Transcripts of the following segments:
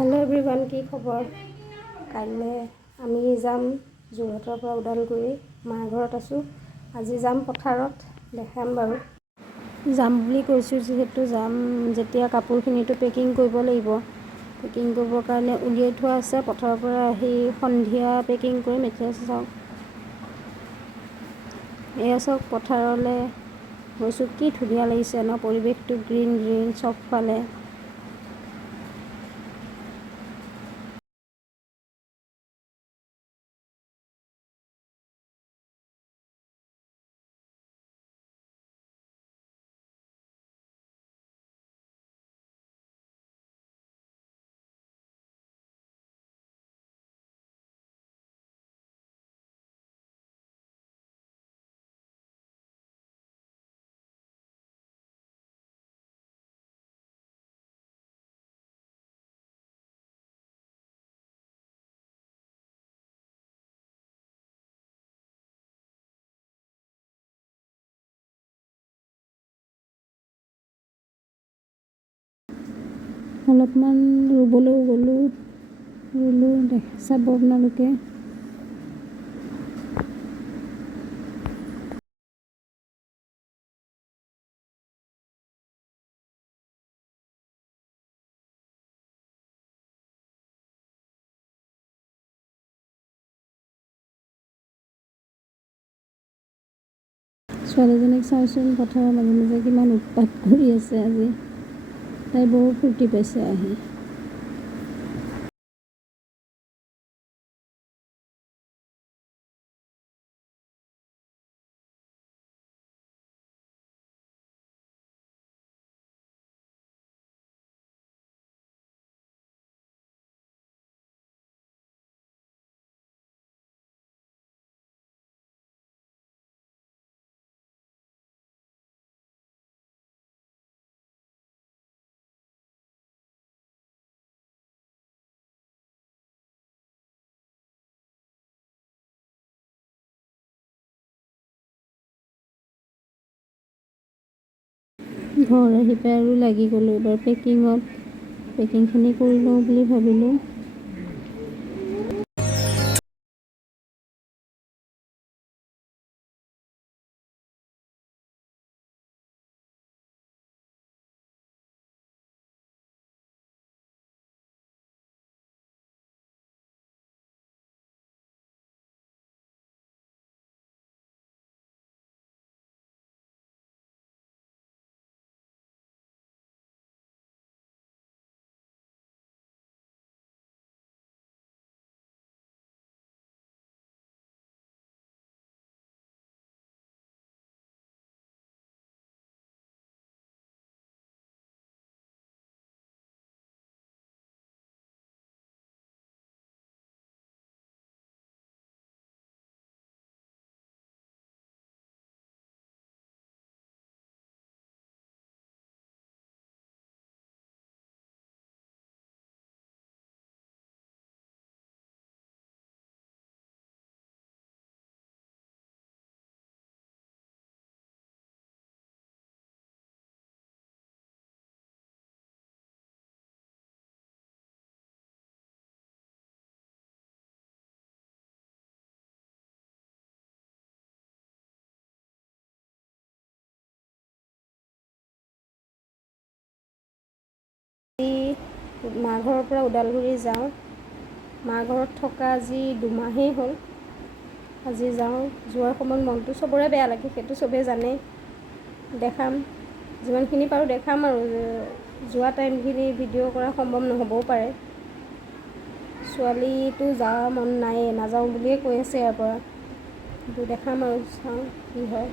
Hello everyone की खबर काइले आमी जाम जोरहाटर পৰা उदालगुৰি माৰ ঘৰত আছো আজি যাম পথাৰত দেখাম বাৰু যাম বুলি কৈছো যেহেতু যাম যেতিয়া কাপোৰখিনিটো পেকিং কৰিব লাগিব পেকিং কৰিবৰ কাৰণে উলিয়াই থোৱা আছে পথাৰৰ পৰা আহি সন্ধিয়া পেকিং কৰিম এতিয়া চাওক এয়া চাওক পথাৰলৈ গৈছো কি ধুনীয়া লাগিছে ন পৰিৱেশটো গ্ৰীণ গ্ৰীণ চবফালে অলপমান ৰুবলৈ ৰুলো চাব আপোনালোকে ছোৱালীজনীক চাওঁচোন পথাৰৰ মাজে মাজে কিমান উৎপাত কৰি আছে আজি তাই বৰ ফূৰ্তি পাইছে আহি ঘৰ আহি পাই আৰু লাগি গ'লোঁ এবাৰ পেকিংখিনি কৰি লওঁ বুলি ভাবিলোঁ মাৰ ঘৰৰ পৰা ওদালগুৰি যাওঁ মাৰ ঘৰত থকা আজি 2 মাহেই হ'ল আজি যাওঁ যোৱাৰ সময়ত মনটো চবৰে বেয়া লাগে সেইটো চবেই জানে দেখাম যিমানখিনি পাৰোঁ দেখাম আৰু যোৱা টাইমখিনি ভিডিঅ' কৰা সম্ভৱ নহ'বও পাৰে ছোৱালীটো যোৱা মন নায়ে নাযাওঁ বুলিয়ে কৈ আছে ইয়াৰ পৰা কিন্তু দেখাম আৰু চাওঁ কি হয়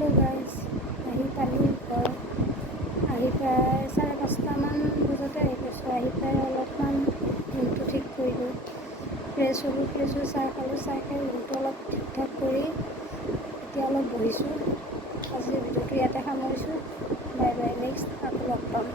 আহিলোঁ গাইজ, আহি পালোঁ ঘৰ। আহি প্ৰায় 5:30মান বজাতে আহি পাইছোঁ। আহি পাই অলপমান ৰুমটো ঠিক কৰিলোঁ, ফ্ৰেছ হ'লোঁ, চাহ খালোঁ, চাহ খাই ৰুমটো অলপ ঠিক ঠাক কৰি এতিয়া অলপ বহিছোঁ। আজি ভিডিঅ'টো ইয়াতে সামৰিছোঁ। বাই বাই, নেক্সট আকৌ লগ পাম।